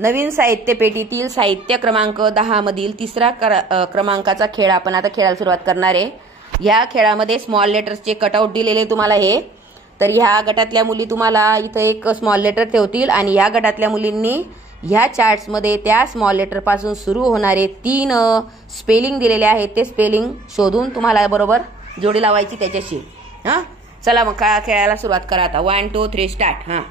नवीन साहित्य पेटीतील साहित्य क्रमांक 10 मधील तिसरा क्रमांकाचा खेळ आपण आता खेळायला सुरुवात करणार आहे। ह्या खेळामध्ये स्मॉल लेटर्सचे कटआउट दिलेले तुम्हाला हे। तर ह्या गटातल्या मुली तुम्हाला इथे एक स्मॉल लेटर ठेवतील आणि ह्या गटातल्या मुलींनी ह्या चार्ट्स मध्ये त्या स्मॉल लेटर पासून सुरू होणारे 3 स्पेलिंग दिलेले आहेत, ते स्पेलिंग शोधून तुम्हाला बरोबर जोडी लावायची त्याच्याशी। हां, चला मग खेळायला सुरुवात करा आता। 1 2 3 स्टार्ट। हां,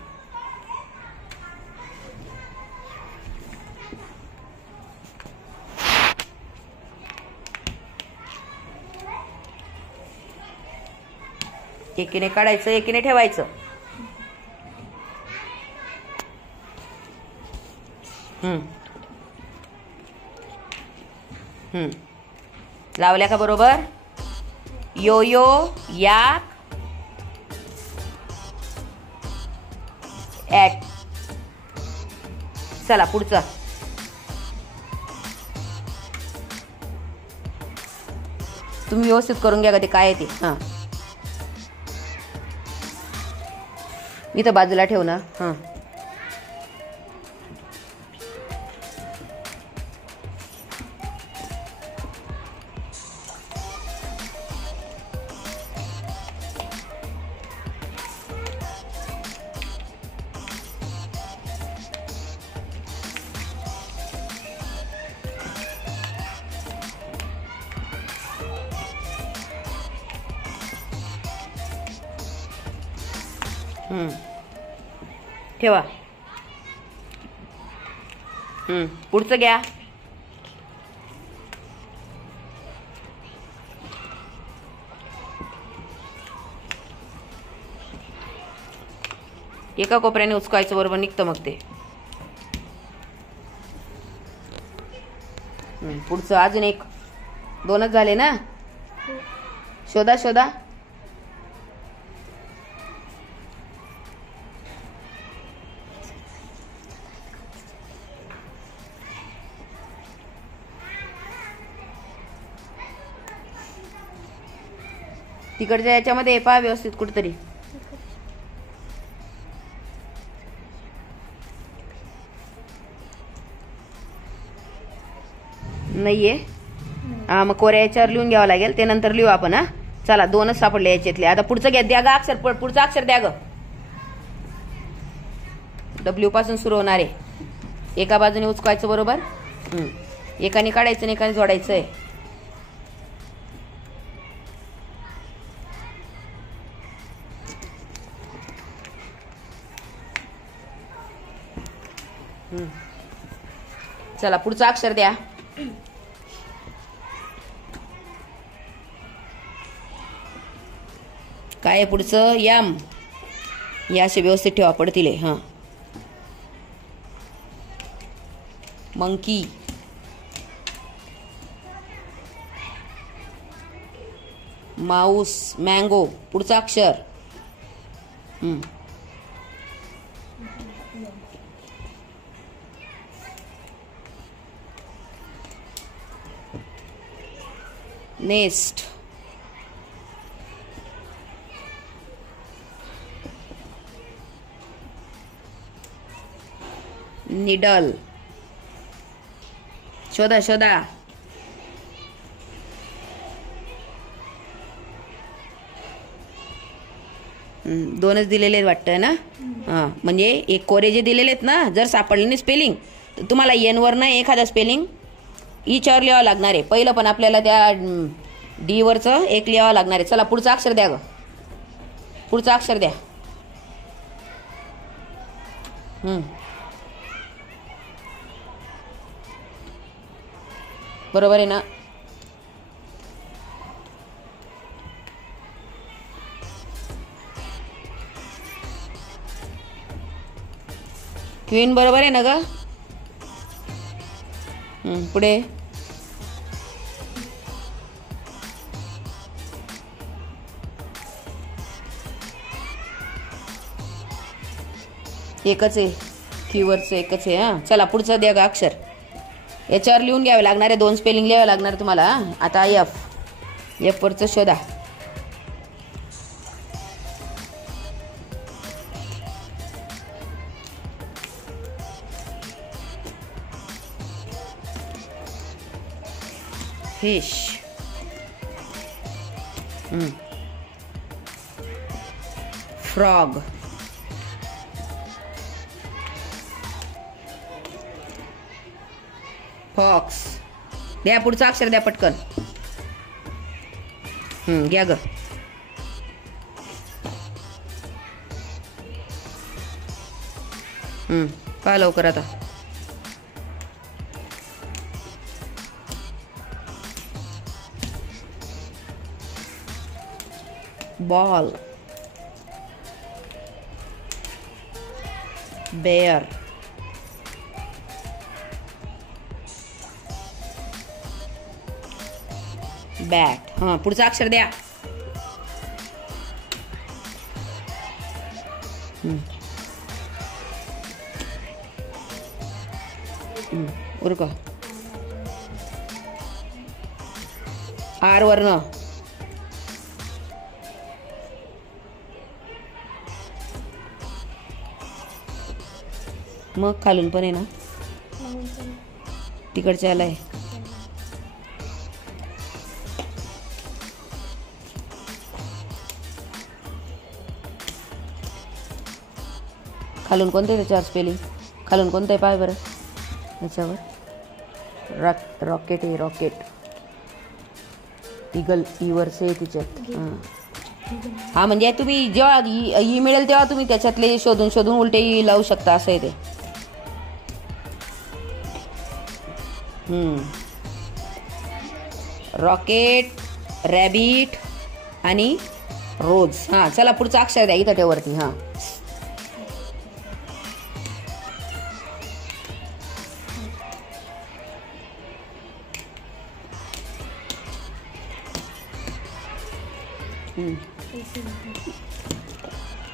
एकीने काढायचं, एकीने ठेवायचं। लावल्या का बरोबर? यो यो, याक, ॲट। चला पुढचं। तुम्ही व्यवस्थित करून घ्या का ते काय आहे ते। हां, इथं बाजूला ठेव ना। हां, ठेवा। पुढचं घ्या। एका कोपऱ्याने उचकायचं, बरोबर निघतं मग ते। पुढचं अजून एक, 2च झाले ना। शोधा शोधा। तिकडच्या याच्यामध्ये पहा व्यवस्थित कुठेतरी। नाहीये? हा, मग कोऱ्या याच्यावर लिहून घ्यावं लागेल, ते नंतर लिहू आपण। हा, चला 2च सापडले याच्यातले। आता पुढचं घ्या, द्या ग अक्षर, पुढचं अक्षर द्या ग। W पासून सुरू होणार आहे। एका बाजूने उचकायचं बरोबर। एकाने काढायचं आणि एकाने जोडायचंय। चला पुढचं अक्षर द्या। काय आहे पुढचं? यम। या असे व्यवस्थित ठेवा, पडतील। हां, मंकी, माऊस, मँगो। पुढचं अक्षर नेस्ट, निडल। शोधा शोधा। दोनच दिलेले वाटतं ना। हां, म्हणजे एक कोरे जे दिलेले आहेत ना, जर सापडले नाही स्पेलिंग तर तुम्हाला एन वरनं एखादा स्पेलिंग ईच्यावर लिहावं लागणार आहे। पहिलं पण आपल्याला त्या डी वरचं एक लिहावं लागणार आहे। चला पुढचं अक्षर द्या ग, पुढचं अक्षर द्या। बरोबर आहे ना? क्वीन बरोबर आहे ना ग? पुढे एकच आहे, कीवरचं एकच आहे। हां, चला पुढचं द्या ग अक्षर। याच्यावर लिहून घ्यावे लागणार आहे, 2 स्पेलिंग लिहावे लागणार तुम्हाला। आता एफ वरचं शोधा। फिश. फ्रॉग. फॉक्स. द्या पुढचं अक्षर द्या पटकन. घ्या ग. पहा लवकर आता. बॉल. बेअर. बॅट. पुढचं अक्षर द्या. उरका. आर वर्ण. मग खालून पण आहे ना, तिकडच्या आलाय. खालून कोणते त्याच्यावर स्पेलिंग? खालून कोणतं आहे पाय बरं याच्यावर. रॉकेट आहे. रॉकेट. इगल. ईवरचे आहे तिच्यात. हा म्हणजे तुम्ही जेव्हा ई मिळेल तेव्हा तुम्ही त्याच्यातले शोधून शोधून उलटे लावू शकता, असं आहे ते. रॉकेट, रॅबिट आणि रोज. चला पुढचं अक्षर द्या इथं ठेवरती.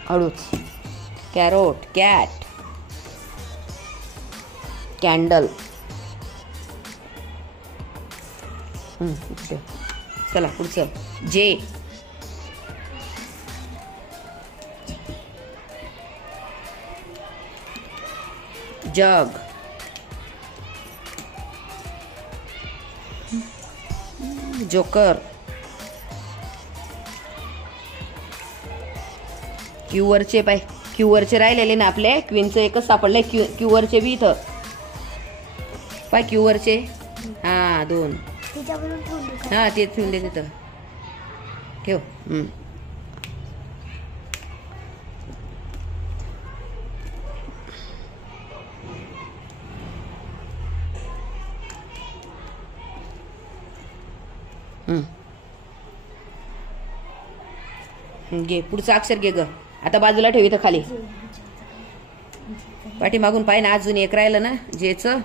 हळूच. कॅरोट. कॅट. कॅन्डल. चला पुढचं. जे. जग. जोकर. क्यूवरचे पाय. क्यूवरचे राहिलेले ना आपले. क्वीनचं एकच सापडलंय. क्यूवरचे बी इथं पाय. क्यूवरचे 2. ते ठेवून दे तिथं. ठेव. घे पुढचं अक्षर घे ग. आता बाजूला ठेव इथं खाली. पाठीमागून पाय ना, अजून एक राहिलं ना जेचं.